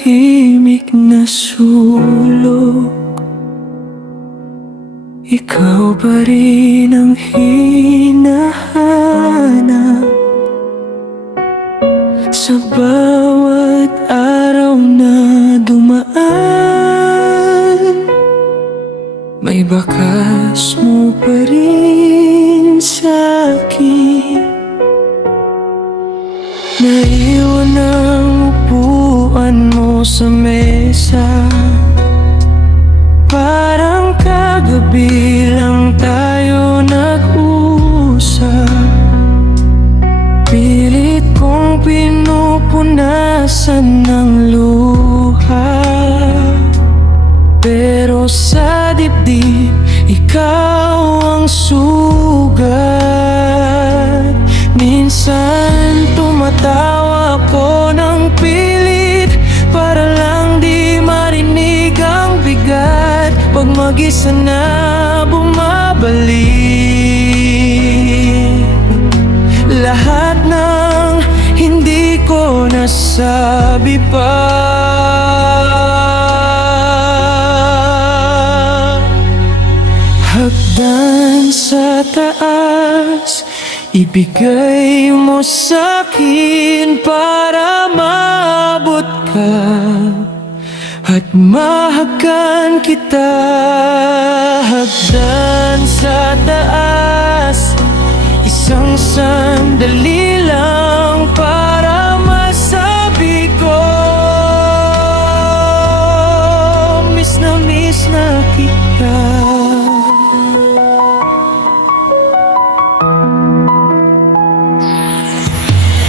tahimik na sulok, ikaw pa rin ang hinahanap. Sa bawat araw na dumaan, may bakas mo pa rin sa'kin. Naiwan ang upuan mo sa mesa, parang kagabi lang tayo nag-usap. Pilit kong pinupunasan ng luha, pero sa dibdib, ikaw ang sugat. Minsan tumatawa ko ng pilit para lang di marinig ang bigat. Pag mag-isa na bumabalik lahat ng hindi ko nasabi pa. Hagdan sa taas, ibigay mo sa'kin para maabot ka at mahagan kita. Hagdan sa taas, isang sandali lang para masabi ko, miss na kita.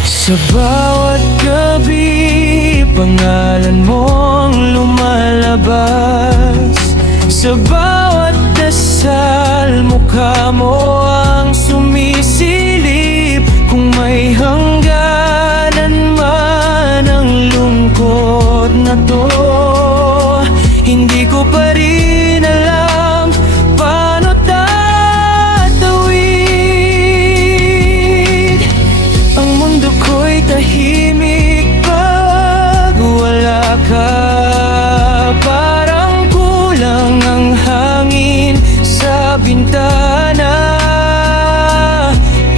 Sa bawat gabi, pangalan mo ang lumalabas. Sa bawat dasal, mukha mo ang sumisilip. Kung may hangganan man ang lungkot na to, hindi ko pa rin alam paano tatawid. Ang mundo ko'y tahimik pag wala ka. Parang kulang ang hangin sa bintana.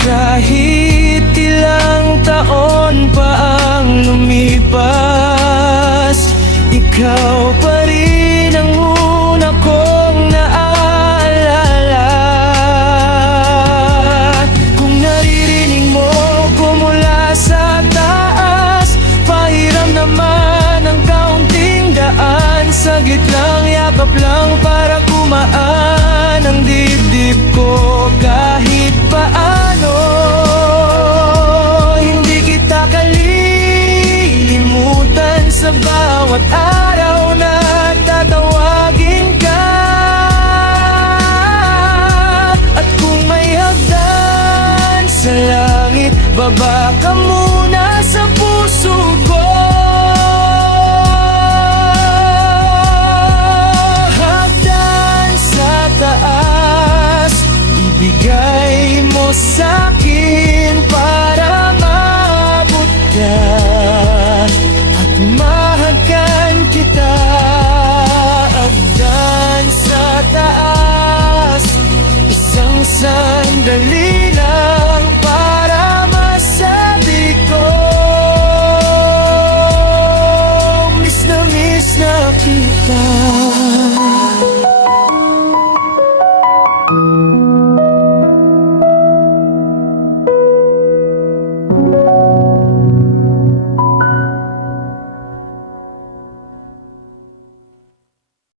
Kahit ilang taon pa ang lumipas, ikaw pa rin ang una kong naaalala. Kung naririnig mo ko mula sa taas, pahiram naman ang kaunting daan. Saglit lang, yakap lang para kumaan ang dibdib ko. Kahit paano, hindi kita kalilimutan. Sa bawat araw na tatawagin ka, at kung may hagdan sa langit, baba ka muna sa puso ko. Hagdan sa taas, ibigay mo sa'kin para maabot ka at mahagan kita. Hagdan sa taas, isang sandali lang para masabi ko, miss na kita.